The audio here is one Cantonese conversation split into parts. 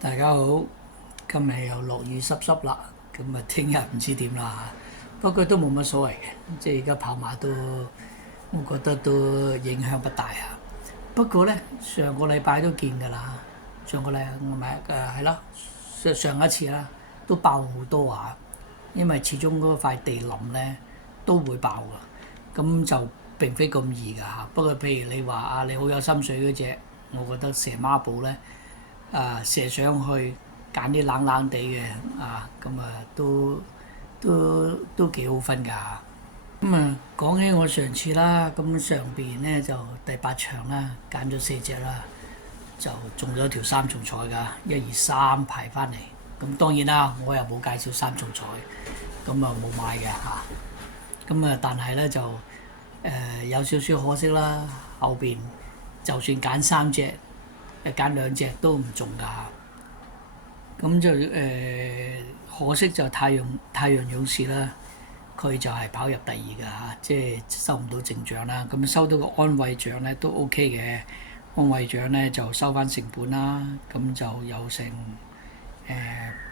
大家好，今日又落雨濕濕啦，咁啊聽日唔知點啦嚇。不過都冇乜所謂嘅，即係而家跑馬都，我覺得都影響不大啊。不過呢，上個禮拜都見㗎啦，上個禮我咪係咯，上一次啦，都爆好多啊，因為始終嗰塊地冧呢都會爆㗎，咁就並非咁易㗎嚇。不過譬如你話啊，你好有心水嗰只，我覺得蛇孖寶呢。射上去揀啲冷冷地嘅咁都幾好分㗎。講起我上次啦，咁上邊呢就第八場啦，揀咗四隻啦，就中咗條三重彩㗎，一二三排翻嚟。咁當然啦，我又冇介紹三重彩，咁冇買嘅嚇。但係呢，就有少少可惜啦，後邊就算揀三隻。揀兩隻都唔中㗎，咁就可惜就太陽勇士啦，佢就係跑入第二㗎嚇，即係收唔到正獎啦。咁收到個安慰獎咧都 OK 嘅，安慰獎咧就收翻成本啦，咁就有成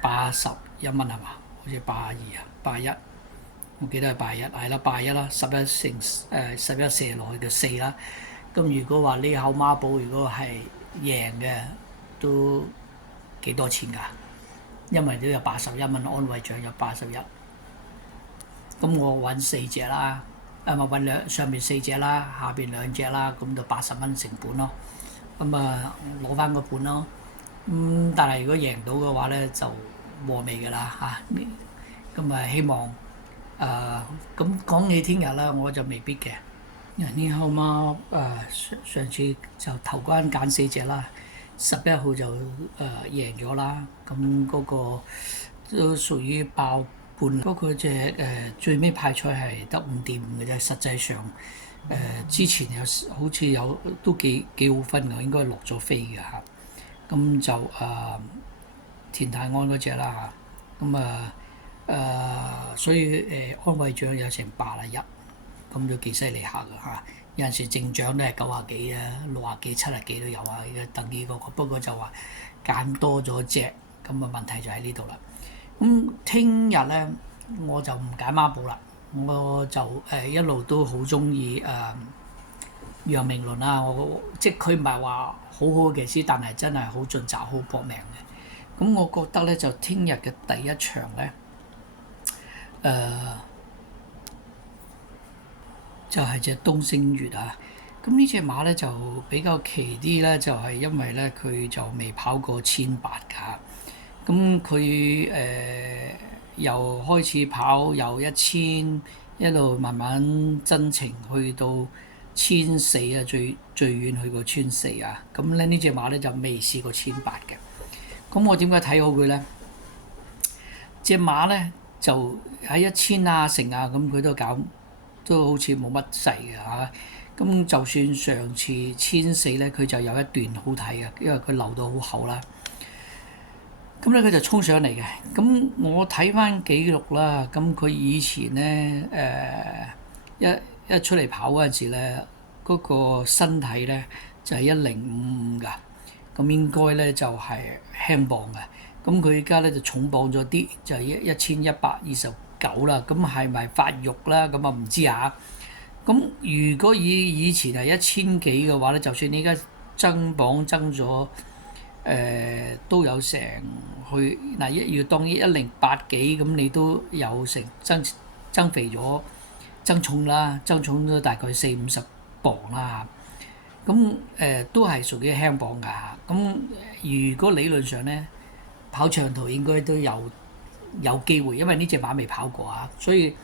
81蚊係嘛？好似82啊，81，我記得係81，係啦81啦，11射落去嘅4啦。咁如果話呢口孖寶如果係贏嘅都幾多錢㗎？因為都有81蚊安慰獎，有81。咁我揾四隻啦，咪揾上面四隻啦，下邊兩隻啦，咁就80蚊成本咯。攞翻個本咯。但係如果贏到嘅話呢，就和味㗎啦嚇。希望咁講起聽日啦，我就未必嘅。呢後媽上次就頭關揀四隻啦，11號就贏咗啦，咁嗰個都屬於爆半。不過隻最尾派賽係得5.5嘅啫，實際上之前好似有都幾好分㗎，應該落咗飛㗎嚇。咁就田泰安嗰隻啦嚇，所以安慰獎有成81。咁都幾犀利下㗎嚇，有陣時正獎都係90幾啊、60幾、70幾都有啊。而家等於嗰個，不過就話揀多咗隻，咁問題就喺呢度啦。咁聽日咧我就唔揀孖寶啦，我就一路都好中意楊明倫啊。即係佢唔係話好好嘅騎師，但係真係好盡責、好搏命嘅。咁我覺得咧就聽日嘅第一場咧就係隻東星月啊！咁呢隻馬咧就比較奇啲咧，就係因為咧佢就未跑過1800㗎。咁佢由開始跑由1000一路慢慢增程去到1400啊，最遠去過1400啊。咁咧呢隻馬咧就未試過1800嘅。咁我點解睇好佢咧？隻馬咧就喺1000啊成啊，咁佢都好似冇乜勢嘅嚇。咁就算上次1400咧，佢就有一段好睇嘅，因為佢流到好厚啦。咁咧佢就衝上嚟嘅。咁我睇翻記錄啦，咁佢以前咧一出嚟跑嗰陣時咧，嗰個身體咧就係1055㗎。咁應該咧就係輕磅嘅。咁佢而家咧就重磅咗啲，就係1129啦。咁係咪發育啦？咁唔知啊。咁如果以前係1000幾嘅話咧，就算你而家增磅增咗都有成去嗱，要當108幾，咁你都有成增肥咗，增重啦，增重咗大概40-50磅啦。咁都係屬於輕磅㗎。咁如果理論上咧跑長途應該都有機會，因為呢隻馬未跑過啊，所以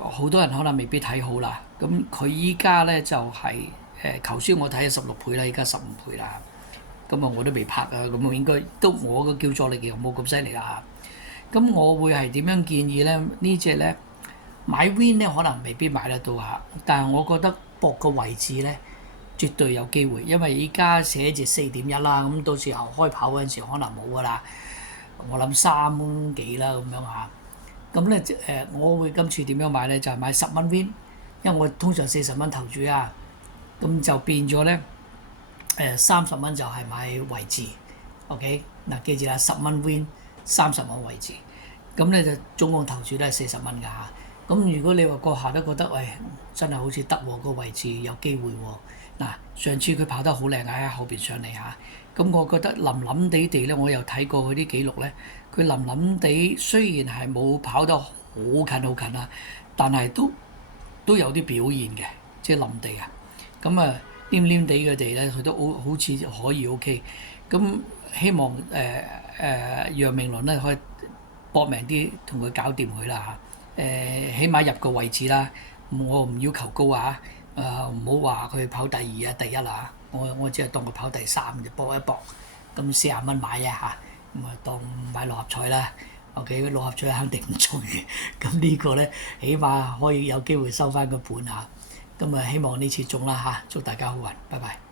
好多人可能未必睇好啦。咁佢依家咧就係頭先我睇16倍啦，依家15倍啦。咁我都未拍啊，咁我應該都我個叫座力又冇咁犀利啦。咁我會係點樣建議咧？呢隻咧買 win 咧可能未必買得到嚇，但係我覺得搏個位置咧絕對有機會，因為依家寫住4.1啦，咁到時候開跑嗰陣時可能冇噶啦。我諗3幾啦咁樣嚇。咁咧我會今次點樣買咧？就係買10蚊 win，因為我通常40蚊投注啊，咁就變咗咧30蚊就係買位置， OK 嗱，記住啦，10蚊 win 30個位置，咁咧就總共投注都係40蚊㗎嚇。咁如果你話個下都覺得喂真係好似得喎，個位置有機會喎。嗱，上次佢跑得好靚喺後邊上嚟嚇，咁我覺得冧冧地地咧，我又睇過佢啲記錄咧，佢冧冧地雖然係冇跑得好近好近啊，但係都有啲表現嘅，即係冧地啊。咁啊黏黏地嘅地咧，佢都好似可以 OK。咁希望楊明倫咧可以搏命啲同佢搞掂佢啦嚇。起碼入個位置啦，我唔要求高啊。唔好話佢跑第二啊第一啦，我只係當佢跑第三就搏一搏。咁40蚊買一下，咁啊當買六合彩啦。OK，六合彩肯定唔中嘅，咁呢個咧起碼可以有機會收翻個本嚇。咁啊希望呢次中啦嚇，祝大家好運，拜拜。